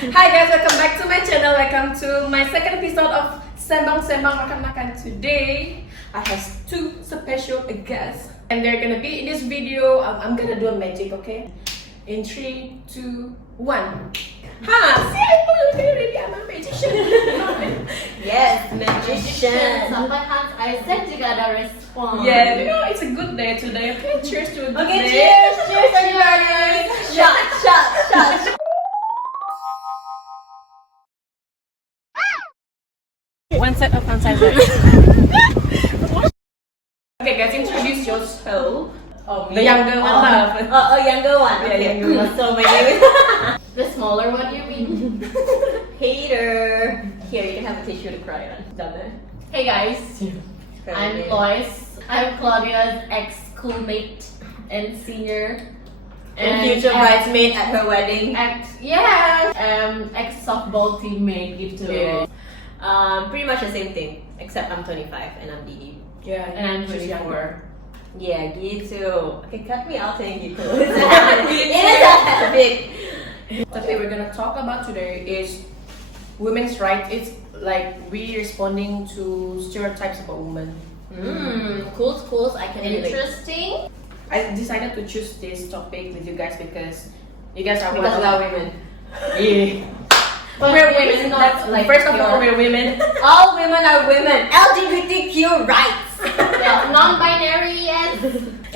Hi guys, welcome back to my channel. Welcome to my second episode of Sembang Sembang Makan Makan. Today, I have two special guests, and they're gonna be in this video. I'm gonna do a magic, okay? In 3, 2, 1. See, I'm a magician. Yes, magician. Sometimes I said you gotta respond. Yeah, you know, it's a good day today. Okay, cheers to a good Okay, day. cheers, everybody. Shot. One set of hand sanitizer. Okay, guys, introduce yourself. The younger one, love. Younger one. Yeah, Okay. younger one. So my name is The smaller one, you mean? Hater. Here, you can have a tissue to cry on. Done it. Hey guys, I'm Lois. I'm Claudia's ex-schoolmate and senior. And future bridesmaid at her wedding. Ex-softball teammate gitu. Yeah. Pretty much the same thing, except I'm 25 and I'm DE. Yeah, And I'm she's 24. Yeah, gitu. Okay, cut me out saying gitu. It is a big. Topic we're gonna talk about today is women's rights. It's like we responding to stereotypes about women. Cool. I can relate. Interesting. I decided to choose this topic with you guys because you guys are Because we are women. Yeah. But We're it's women. not That's like first of all, your- we're women. All women are women. LGBTQ rights. Yeah, non-binary, yes.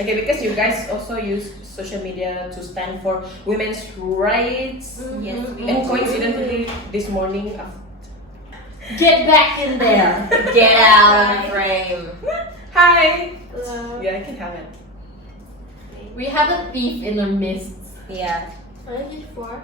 Okay, because you guys also use social media to stand for women's rights. Yes, we And do. coincidentally, this morning, Get back in there. Get out of the frame. hi. Hello. Yeah, I can have it. We have a thief in our midst. Yeah. What is it for?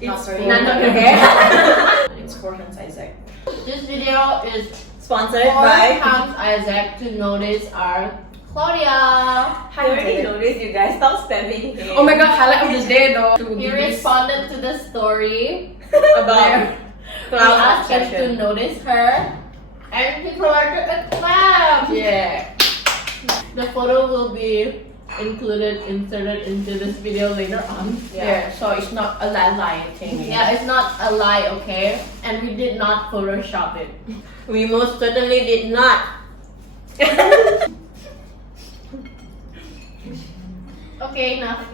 It's for for None of your hair. It's for Hans Isaac. This video is Sponsored for by. Hans Isaac to notice our Claudia. I already noticed you guys. Stop spamming here. Oh my god, highlight of the day though. To He do this responded to the story. About We asked him to notice her, and he provided a clap. Yeah. The photo will be inserted into this video later on. Yeah. So it's not a lie thing. Yeah, it's not a lie, okay? And we did not Photoshop it. We most certainly did not. Okay, enough.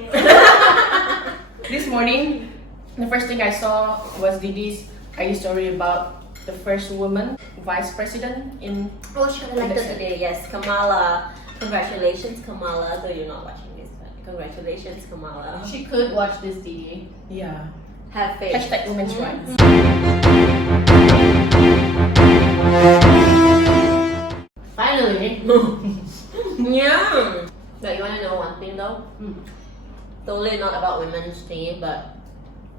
This morning, the first thing I saw was Didi's IG story about the first woman vice president in. Oh, she was elected today. Yes, Kamala. Congratulations, Kamala. Though you're not watching this, but congratulations, Kamala. She could watch this DD. Yeah. Have faith. Hashtag women's rights. Finally. Yeah. But you wanna know one thing though? Mm. Totally not about women's thingy, but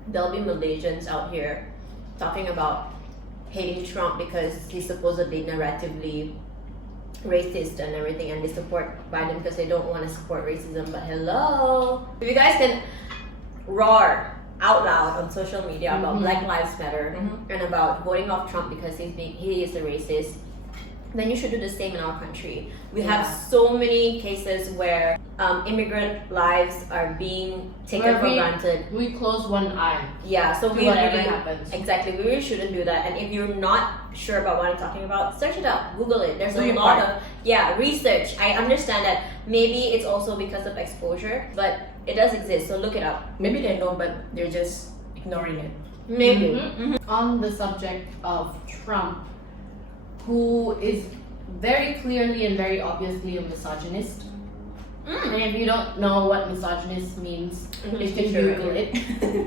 there'll be Malaysians out here talking about hating Trump because he's supposedly narratively racist and everything, and they support Biden because they don't want to support racism. But hello, if you guys can roar out loud on social media about Black Lives Matter and about voting off Trump because he is a racist, then you should do the same in our country. We have so many cases where immigrant lives are being taken for granted. We close one eye Yeah, so to we whatever really, happens. exactly, we really shouldn't do that. And if you're not sure about what I'm talking about, search it up, Google it. There's Do a your lot part. of research. I understand that maybe it's also because of exposure, but it does exist. So look it up. Maybe they know, but they're just ignoring it. Maybe. On the subject of Trump, who is very clearly and very obviously a misogynist. And if you don't know what misogynist means, you can Sure. Google it.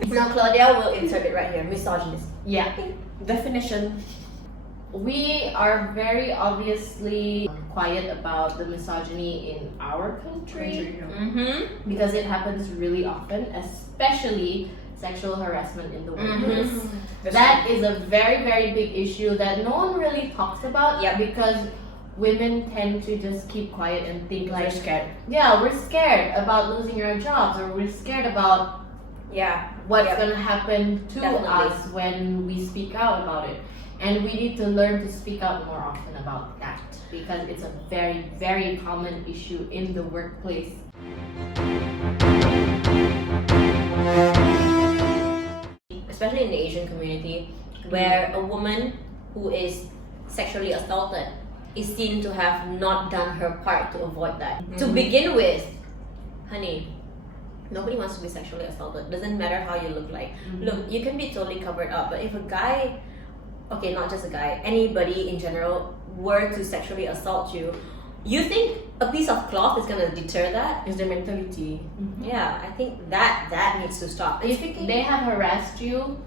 Now Claudia will insert it right here. Misogynist. Yeah. Definition. We are very obviously quiet about the misogyny in our country because it happens really often, especially sexual harassment in the workplace. That is a very, very big issue that no one really talks about because women tend to just keep quiet and think They're like, scared. yeah, we're scared about losing our jobs, or we're scared about what's Yep. gonna happen to Definitely. us when we speak out about it. And we need to learn to speak out more often about that because it's a very, very common issue in the workplace. especially in the Asian community, where a woman who is sexually assaulted is seen to have not done her part to avoid that. To begin with, honey, nobody wants to be sexually assaulted. Doesn't matter how you look like. Look, you can be totally covered up, but if a guy, okay, not just a guy, anybody in general were to sexually assault you, you think a piece of cloth is gonna deter that? It's their mentality. Yeah, I think that needs to stop. If they have harassed you,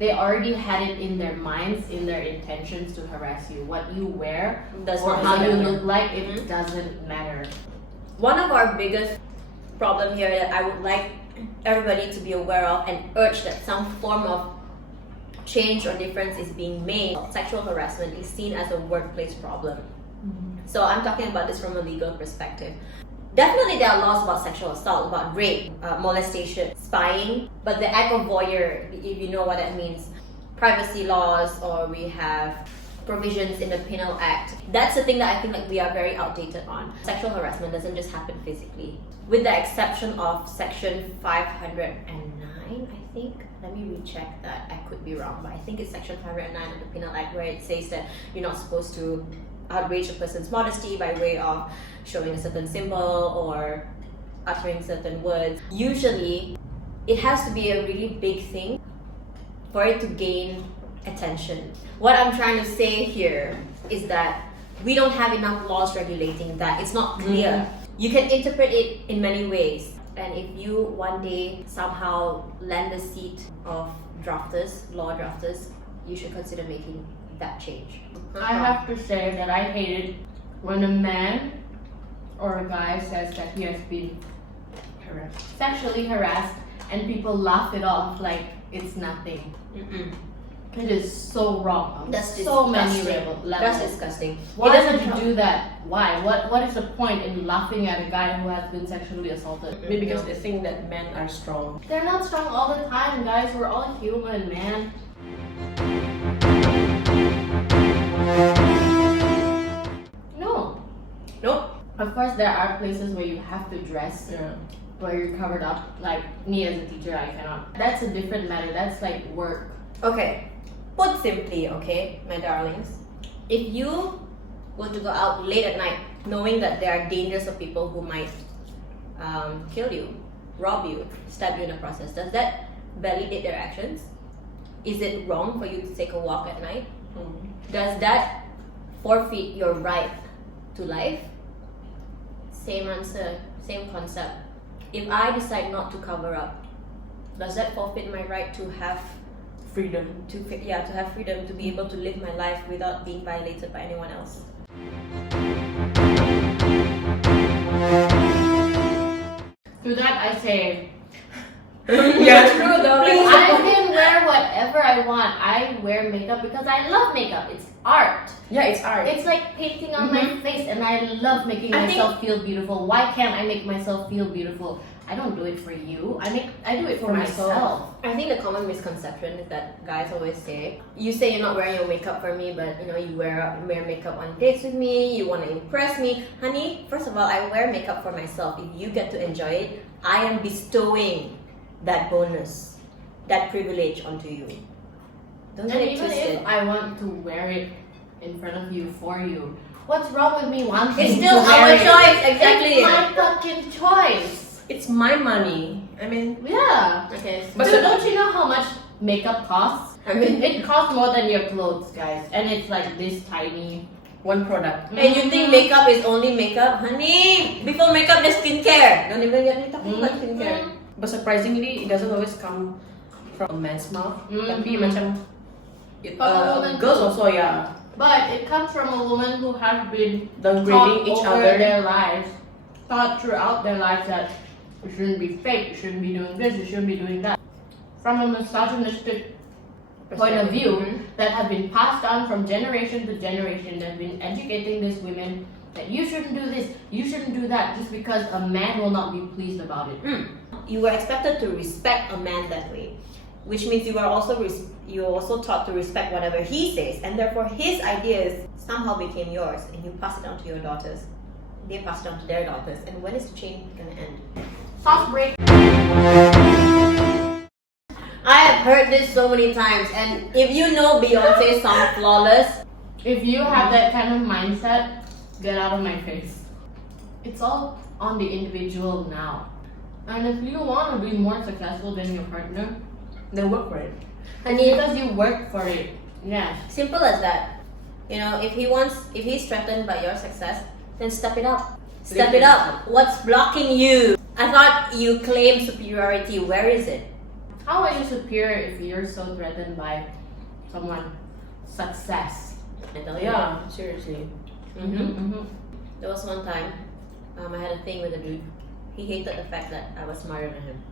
they already had it in their minds, in their intentions to harass you. What you wear Does or not how you matter. look like, it doesn't matter. One of our biggest problem here that I would like everybody to be aware of and urge that some form of change or difference is being made. Sexual harassment is seen as a workplace problem. So I'm talking about this from a legal perspective. Definitely there are laws about sexual assault, about rape, molestation, spying, but the act of voyeur, if you know what that means, privacy laws, or we have provisions in the Penal Act. That's the thing that I think like we are very outdated on. Sexual harassment doesn't just happen physically. With the exception of section 509, I think. Let me recheck that. I could be wrong, but I think it's section 509 of the Penal Act where it says that you're not supposed to outrage a person's modesty by way of showing a certain symbol or uttering certain words. Usually, it has to be a really big thing for it to gain attention. What I'm trying to say here is that we don't have enough laws regulating that. It's not clear. You can interpret it in many ways. And if you one day somehow land the seat of drafters, law drafters, you should consider making that change. I have to say that I hate it when a man or a guy says that he has been sexually harassed and people laugh it off like it's nothing. It is so wrong on That's so many disgusting. levels. That's disgusting. Why It doesn't would you help. do that? Why? What is the point in laughing at a guy who has been sexually assaulted? Maybe because they think that men are strong. They're not strong all the time, guys. We're all human, man. No. Nope. Of course, there are places where you have to dress, Yeah. where you're covered up. Like me as a teacher, I cannot. That's a different matter. That's like work. Okay. Put simply, okay, my darlings, if you were to go out late at night knowing that there are dangers of people who might kill you, rob you, stab you in the process, does that validate their actions? Is it wrong for you to take a walk at night? Does that forfeit your right to life? Same answer, same concept. If I decide not to cover up, does that forfeit my right to have Freedom. to have freedom to be able to live my life without being violated by anyone else? To that, I say, Yeah, true though. I can wear whatever I want. I wear makeup because I love makeup. It's art. Yeah, it's art. It's like painting on my face, and I love making I myself feel beautiful. Why can't I make myself feel beautiful? I don't do it for you. I do it for For myself. myself. I think the common misconception is that guys always say, you say you're not wearing your makeup for me, but you know you wear makeup on dates with me, you want to impress me. Honey, first of all, I wear makeup for myself. If you get to enjoy it, I am bestowing that bonus, that privilege onto you. Don't And get it even twisted. if I want to wear it in front of you for you, what's wrong with me wanting It's to still wear our it? choice, exactly. It's my fucking choice. It's my money. I mean, Yeah. Okay. But Dude, don't you know how much makeup costs? I mean, It costs more than your clothes, guys. And it's like this tiny. one product. and you think makeup is only makeup? Honey, before makeup, there's skincare. Don't even get me talking about skincare. But surprisingly, it doesn't always come from a man's mouth. Tapi Mhm. macam From a woman girls too. also ya But it comes from a woman who has been downgrading taught each over other. their lives, taught throughout their lives that you shouldn't be fake, you shouldn't be doing this, you shouldn't be doing that. From a misogynistic point of view that have been passed on from generation to generation, that have been educating these women that you shouldn't do this, you shouldn't do that, just because a man will not be pleased about it. You were expected to respect a man that way, which means you are also taught to respect whatever he says, and therefore his ideas somehow became yours, and you pass it on to your daughters. They pass it on to their daughters, and when is the chain gonna end? Sauce break. I have I've heard this so many times, and if you know Beyonce's song Flawless, If you have that kind of mindset, get out of my face. It's all on the individual now. And if you want to be more successful than your partner, They work for it. and it's it, because you work for it. Yeah. simple as that. You know, if he's threatened by your success, then step it up. Step it up. What's blocking you? I thought you claim superiority. Where is it? How are you superior if you're so threatened by someone's success? I tell you. Yeah, seriously. Mm-hmm. There was one time, I had a thing with a dude. He hated the fact that I was smarter than him.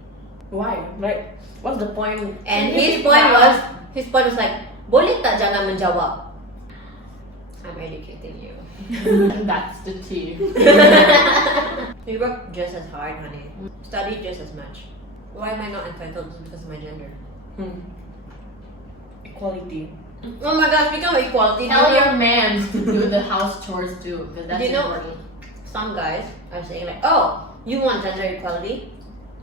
Why? Like, what's the point? And Maybe his point now- was like, boleh tak jangan menjawab? I'm educating you. And that's the tea. We work just as hard, honey. Study just as much. Why am I not entitled just because of my gender? Equality. Oh my gosh, speaking of equality, Tell you know, your man to do the house chores too, because that's You know- important. some guys are saying like, oh, you want gender equality?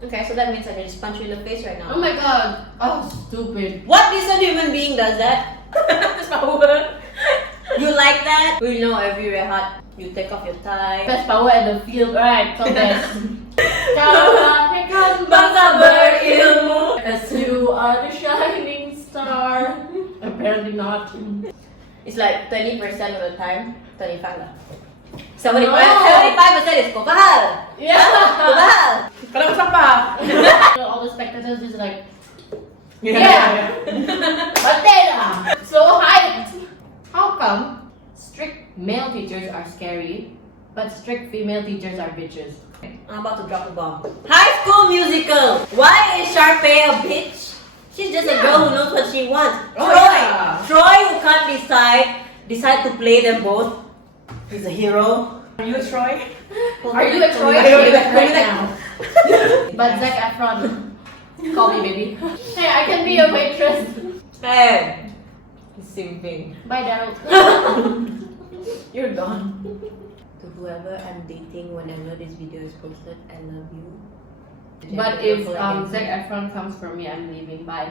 Okay, so that means I can just punch you in the face right now. Oh my god. Oh, stupid. What decent human being does that? That's power. You like that? We know every rehat, you take off your tie. Best power at the field, right? So best. Bangsa Bangsa berilmu. as you are the shining star. Apparently not. It's like 20% of the time, 25 lah. 75% No. is kau bahal. Yeah. Kau bahal. Kalau siapa? All the spectators just like, Yeah. yeah. Batera. So hyped. How come strict male teachers are scary, but strict female teachers are bitches? I'm about to drop a bomb. High School Musical. Why is Sharpay a bitch? She's just a girl who knows what she wants. Oh, Troy. yeah. Troy who can't decide to play them both. He's a hero. Are you a Troy? Are you a Troy? Are you like- right now? But Zac Efron, call me baby. Hey, I can be a waitress. Hey. He's simping. Bye, Daryl. You're gone. To whoever I'm dating whenever this video is posted, I love you. But if Zac Efron comes for me, I'm leaving. Bye.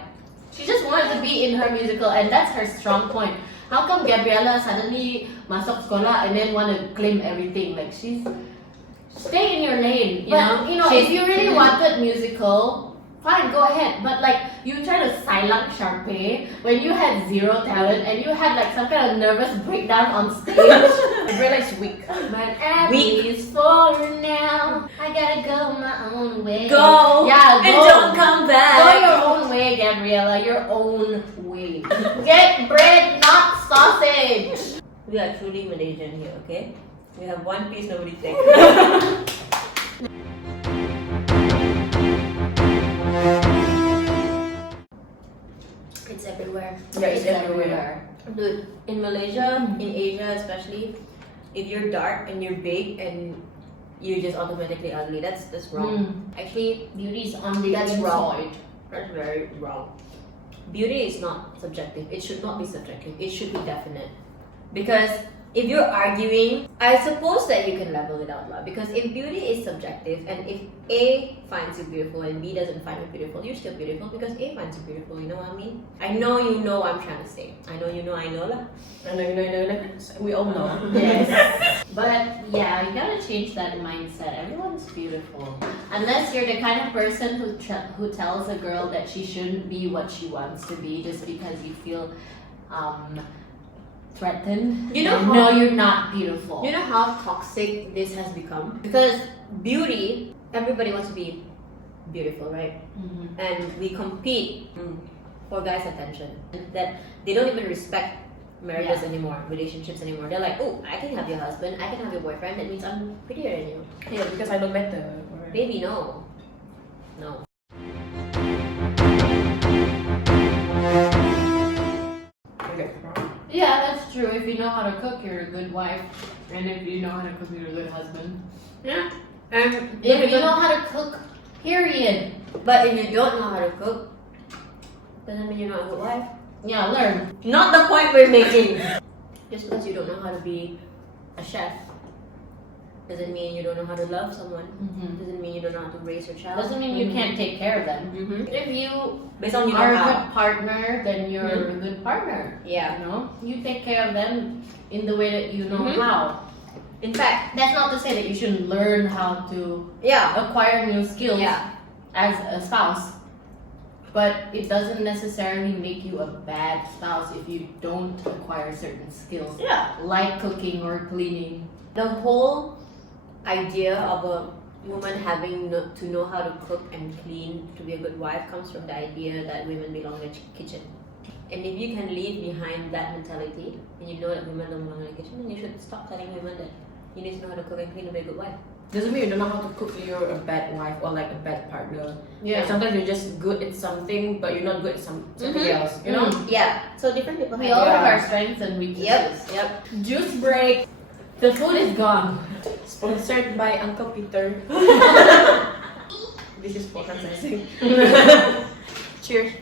She just wanted to be in her musical, and that's her strong point. How come Gabriella suddenly masuk sekolah and then want to claim everything? Like stay in your lane. But you know, if you really wanted musical, fine, go ahead. But like you try to silang Sharpay when you had zero talent and you had like some kind of nervous breakdown on stage. I realize weak. But at least for now, I gotta go my own way. Go. Yeah, And go. don't come back. Go your own way, Gabriella. Your own way. Get bread, not sausage. We are truly Malaysian here, okay? We have one piece nobody takes. It's everywhere. Yeah, it's everywhere. Dude, in Malaysia, in Asia especially, if you're dark and you're big and you're just automatically ugly, that's wrong. Actually, Beauty is on the That's wrong. inside. that's very wrong. Beauty is not subjective. It should not be subjective. It should be definite. Because if you're arguing, I suppose that you can level it out lah. Because if beauty is subjective, and if A finds you beautiful and B doesn't find you beautiful, you're still beautiful because A finds you beautiful. You know what I mean? I know you know what I'm trying to say. I know you know I know lah. I know. We all know. Yes. But yeah, you gotta change that mindset. Everyone's beautiful. Unless you're the kind of person who tells a girl that she shouldn't be what she wants to be just because you feel threatened. You know And how- no, you're not beautiful. You know how toxic this has become? Because beauty, everybody wants to be beautiful, right? Mhm. And we compete for guys' attention. That they don't even respect marriages Yeah. anymore, relationships anymore. They're like, oh, I can have your husband, I can have your boyfriend. That means I'm prettier than you. Yeah, because I know better. Baby, no. No. Okay. Yeah, that's true. If you know how to cook, you're a good wife. And if you know how to cook, you're a good husband. Yeah. And If you know how to cook, period. but if you don't know how to cook, doesn't mean you're not a good wife. Yeah, learn. Not the point we're making. Just because you don't know how to be a chef Doesn't mean you don't know how to love someone. Mhm. Doesn't mean you don't know how to raise your child. Doesn't mean you can't take care of them. Mm-hmm. If you Based on you know are a how. good partner, then you're a good partner. Yeah. You know, you take care of them in the way that you know Mhm. how. In fact, That's not to say that you shouldn't learn how to yeah. acquire new skills Yeah. as a spouse, but it doesn't necessarily make you a bad spouse if you don't acquire certain skills, Yeah. like cooking or cleaning. The whole idea of a woman having to know how to cook and clean to be a good wife comes from the idea that women belong in the kitchen. And if you can leave behind that mentality and you know that women don't belong in the kitchen, then you should stop telling women that you need to know how to cook and clean to be a good wife. Doesn't mean you don't know how to cook, you're a bad wife or like a bad partner. Like sometimes you're just good at something, but you're not good at something Mhm. else. You know? Yeah. So different people We have all their- have our strengths and weaknesses. Yep. Juice break. The food is gone. Sponsored by Uncle Peter. This is for transaction. Cheers.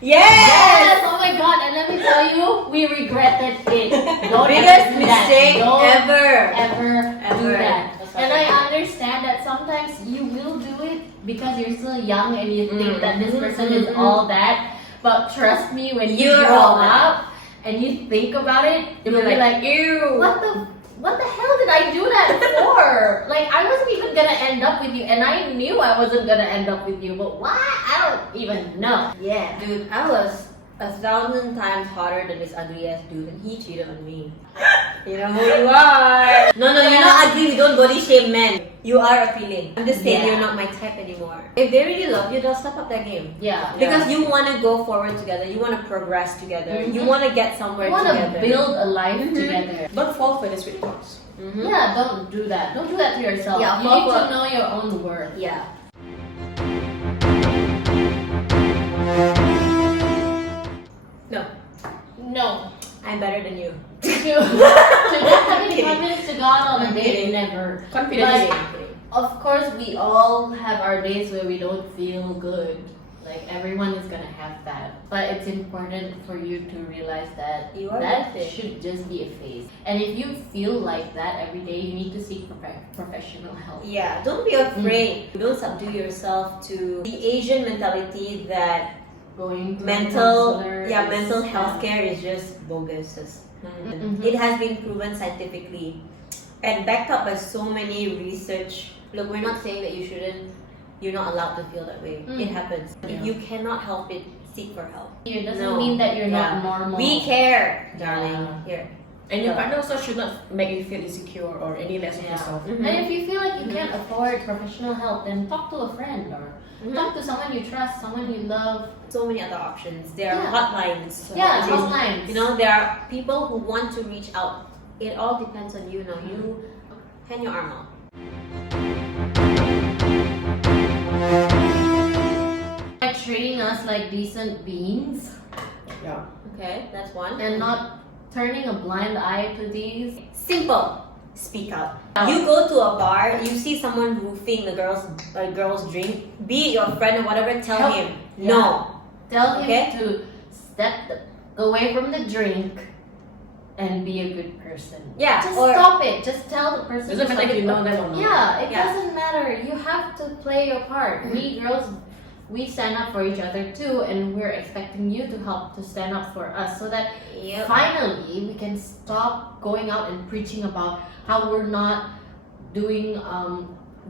Yes! Oh my god! And let me tell you, we regretted it. Don't Biggest ever do that. mistake Don't ever. ever do Ever. that. That's And right. I understand that sometimes you will do it because you're still young and you think that this person is all that. But trust me, when you You're grow all that. up and you think about it, You'll you'll be be like, ew. what the hell did I do that for? Like, I wasn't even gonna end up with you, and I knew I wasn't gonna end up with you, but why? I don't even know. Yeah. Dude, I was 1,000 times hotter than this ugly ass dude, and he cheated on me. You know who you are. No, you're not ugly. We don't body shame men. You are appealing. I'm just saying Yeah. you're not my type anymore. If they really love you, they'll step up that game. Yeah. Because you want to go forward together. You want to progress together. You Mhm. want to get somewhere You want to together. build a life Mhm. together. Don't fall for the sweet talks. Mhm. Yeah, don't do that. Don't do that to yourself. Yeah, you need for- to know your own worth. Yeah. No, No. I'm better than you. To just having confidence to go out on a I'm date, kidding. never. Confidence. But of course, we all have our days where we don't feel good. Like everyone is gonna have that. But it's important for you to realize that You are that worth it. should just be a phase. And if you feel like that every day, you need to seek professional help. Yeah, don't be afraid. Don't subdue yourself to the Asian mentality that Going to mental counselors, mental health care is just bogus. Mhm. It has been proven scientifically and backed up by so many research. Look, we're not saying that you're not allowed to feel that way. It happens. If you cannot help it, seek for help. It doesn't No. mean that you're Yeah. not normal. We care, darling. Yeah. Here. And your Yeah. partner also should not make you feel insecure or any less of Yeah. yourself. Mhm. And if you feel like you can't afford professional help, then talk to a friend or talk to someone you trust, someone you love. So many other options. There are Yeah. hotlines. Yeah, Which is- hotlines. You know, there are people who want to reach out. It all depends on you now. You hand your arm out. Like treating us like decent beings Yeah. Okay, that's one. and not turning a blind eye to these. Simple. Speak out. Oh. You go to a bar, you see someone roofing the girl's drink, be it your friend or whatever, tell Help. him. Yeah. No. Tell him Okay. to step away from the drink and be a good person. Yeah. Just or stop it. Just tell the person. Doesn't to matter stop if you it. know them or not. Yeah, it Yeah. doesn't matter. You have to play your part. We girls, we stand up for each other too, and we're expecting you to help to stand up for us so that Yep. finally we can stop going out and preaching about how we're not doing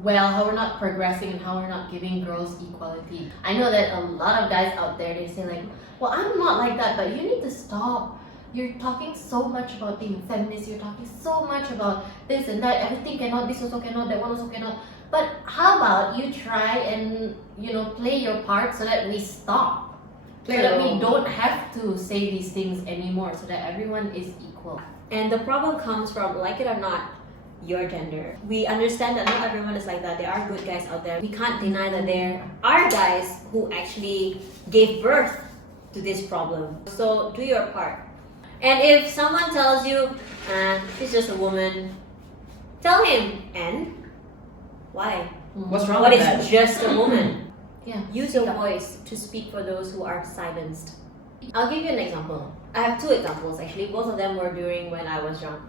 well, how we're not progressing, and how we're not giving girls equality. I know that a lot of guys out there, they say like, well, I'm not like that, but you need to stop. You're talking so much about being feminist, you're talking so much about this and that, everything cannot, this also cannot, that one also cannot. But how about you try and, play your part so that we stop? Play so that we along. don't have to say these things anymore, so that everyone is equal. And the problem comes from, like it or not, your gender. We understand that not everyone is like that. There are good guys out there. We can't deny that there are guys who actually gave birth to this problem. So do your part. And if someone tells you, she's just a woman, tell him, and why? What's wrong What with is that? just a woman? Yeah. Use your voice to speak for those who are silenced. I'll give you an example. I have two examples actually. Both of them were during when I was drunk.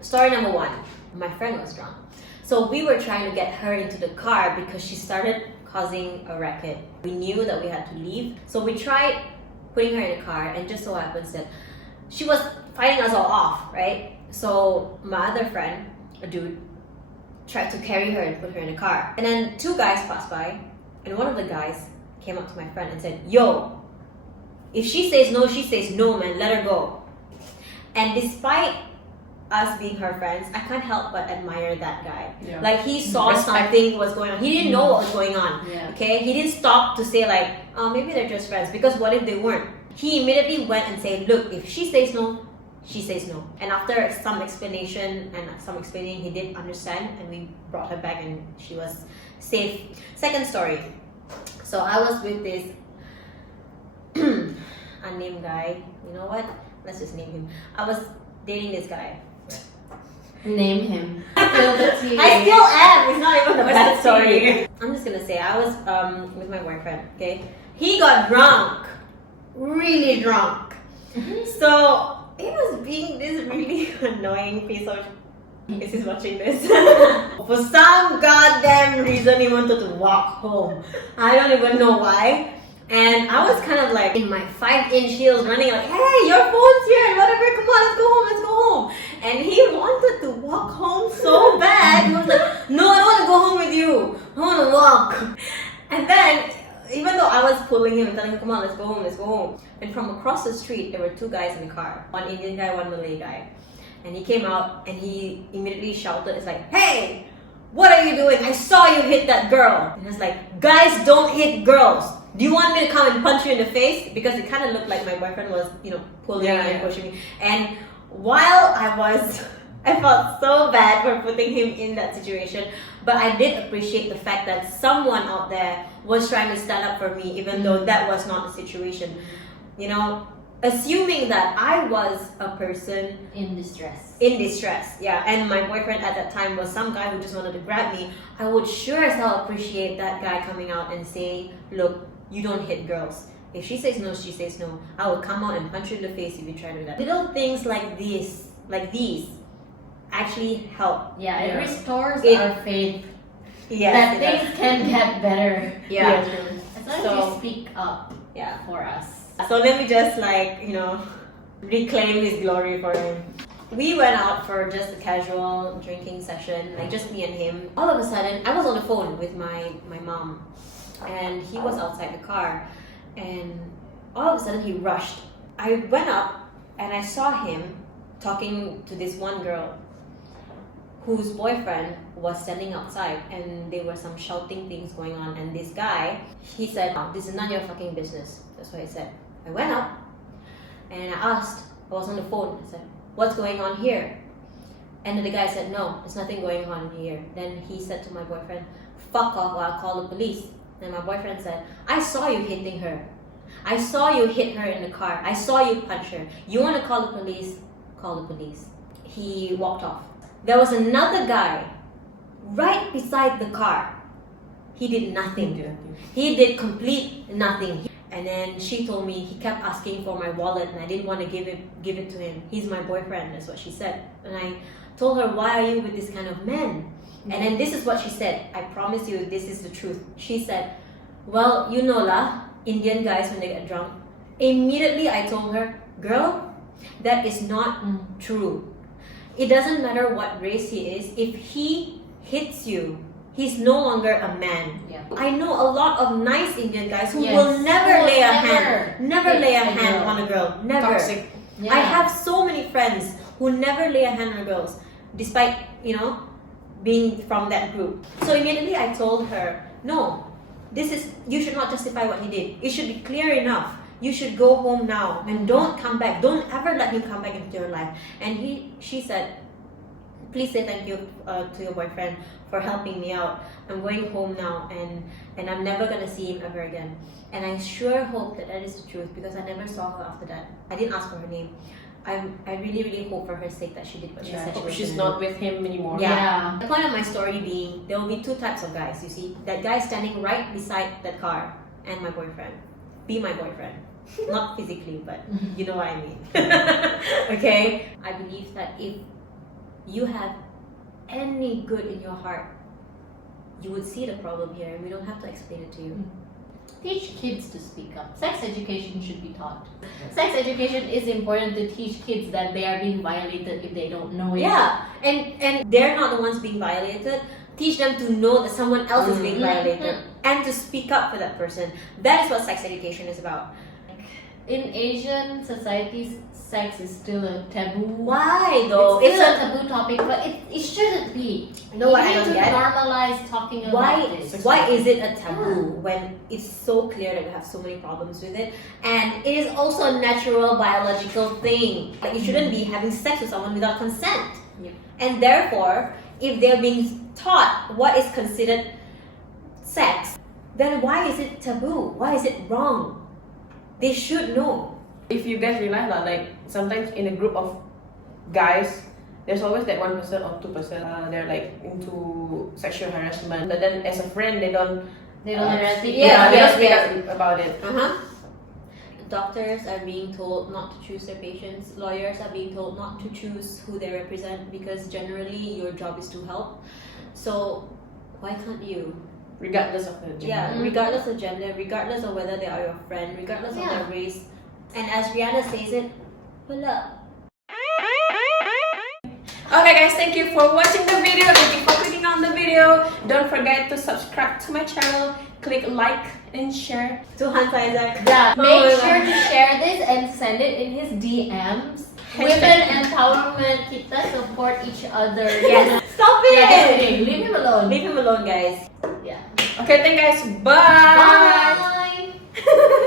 Story number one, my friend was drunk. So we were trying to get her into the car because she started causing a racket. We knew that we had to leave. So we tried putting her in the car, and just so happens that she was fighting us all off, right? So my other friend, a dude, tried to carry her and put her in the car. And then two guys passed by, and one of the guys came up to my friend and said, "Yo, if she says no, she says no, man, let her go." And despite us being her friends, I can't help but admire that guy. Yeah. Like, he saw Respect. something was going on. He didn't know what was going on. Yeah. Okay? He didn't stop to say like, oh, maybe they're just friends. Because what if they weren't? He immediately went and said, look, if she says no, she says no. And after some explanation and some explaining, he did understand, and we brought her back and she was safe. Second story. So I was with this unnamed guy. You know what? Let's just name him. I was dating this guy. Name him. Spill the tea. I still am. It's not even the What's bad the story. tea? I'm just gonna say I was with my boyfriend. Okay, he got drunk, really drunk. So he was being this really annoying piece of. Is he watching this? For some goddamn reason, he wanted to walk home. I don't even know why. And I was kind of like in my 5-inch heels running like, hey, your phone's here and whatever, come on, let's go home, let's go home. And he wanted to walk home so bad. He was like, no, I don't want to go home with you. I want to walk. And then, even though I was pulling him and telling him, come on, let's go home, let's go home. And from across the street, there were two guys in the car. One Indian guy, one Malay guy. And he came out and he immediately shouted, it's like, hey, what are you doing? I saw you hit that girl. And it's like, guys don't hit girls. Do you want me to come and punch you in the face? Because it kind of looked like my boyfriend was, pulling and pushing me. And while I felt so bad for putting him in that situation, but I did appreciate the fact that someone out there was trying to stand up for me, even though that was not the situation. Assuming that I was a person In distress. in distress, yeah, and my boyfriend at that time was some guy who just wanted to grab me, I would sure as hell appreciate that guy coming out and saying, look, you don't hit girls. If she says no, she says no. I would come out and punch you in the face if you try to do that. Little things like these actually help. Yeah, it Yeah. restores It- our faith Yes, that it does. things can get better. Yeah. As long as So- you speak up Yeah. for us. So let me just reclaim his glory for him. We went out for just a casual drinking session, like just me and him. All of a sudden, I was on the phone with my mom, and he was outside the car, and all of a sudden he rushed. I went up and I saw him talking to this one girl whose boyfriend was standing outside, and there were some shouting things going on, and this guy, he said, oh, this is none of your fucking business. That's what he said. I went up and I asked, I was on the phone, I said, what's going on here? And then the guy said, no, there's nothing going on here. Then he said to my boyfriend, fuck off or I'll call the police. And my boyfriend said, I saw you hitting her. I saw you hit her in the car. I saw you punch her. You want to call the police? Call the police. He walked off. There was another guy right beside the car. He did nothing. He did complete nothing. And then she told me he kept asking for my wallet and I didn't want to give it to him. He's my boyfriend, that's what she said. And I told her, why are you with this kind of man? And then this is what she said. I promise you this is the truth. She said, well, you know lah, Indian guys when they get drunk. Immediately I told her, girl, that is not true. It doesn't matter what race he is. If he hits you, he's no longer a man. Yeah. I know a lot of nice Indian guys who Yes. will never Who lay a will hand, never hit lay a a hand girl. on a girl, never. Toxic. Yeah. I have so many friends who never lay a hand on girls, despite being from that group. So immediately I told her, no, you should not justify what he did. It should be clear enough. You should go home now and don't come back. Don't ever let him come back into your life. And she said, please say thank you to your boyfriend for helping me out. I'm going home now and I'm never gonna see him ever again. And I sure hope that is the truth because I never saw her after that. I didn't ask for her name. I really, really hope for her sake that she did what she said she Hope was she's gonna do. not with him anymore. Yeah. The point of my story being, there will be two types of guys, you see. That guy standing right beside that car and my boyfriend. Be my boyfriend. Not physically, but you know what I mean. Okay? I believe that if you have any good in your heart, you would see the problem here, and we don't have to explain it to you. Teach kids to speak up. Sex education should be taught. Sex education is important to teach kids that they are being violated if they don't know it. Yeah, and they're not the ones being violated. Teach them to know that someone else is being violated and to speak up for that person. That is what sex education is about. In Asian societies, sex is still a taboo. Why though? It's still a taboo topic, but it shouldn't be. You know what I need don't to get? normalize talking about this. Why is it a taboo when it's so clear that we have so many problems with it, and it is also a natural biological thing? Like, you shouldn't be having sex with someone without consent. Yeah. And therefore, if they're being taught what is considered sex, then why is it taboo? Why is it wrong? They should know. If you guys realize that, like, sometimes in a group of guys, there's always that 1% or 2%. They're like into sexual harassment, but then as a friend, they don't harass speak- people. they don't Yes, speak yes. up about it. Doctors are being told not to choose their patients. Lawyers are being told not to choose who they represent, because generally your job is to help. So why can't you? Regardless of the gender. Yeah, regardless of gender, regardless of whether they are your friend, regardless of their race. And as Rihanna says it, pull up. Okay guys, thank you for watching the video. Thank you for clicking on the video. Don't forget to subscribe to my channel. Click like and share. Tuhan Isaac. Yeah, Oh make my sure God. to share this and send it in his DMs. Women empowerment, kita support each other. Yes. Stop it! Yeah, just kidding. Leave him alone. Leave him alone, guys. Yeah. Okay, thank you guys. Bye. Bye.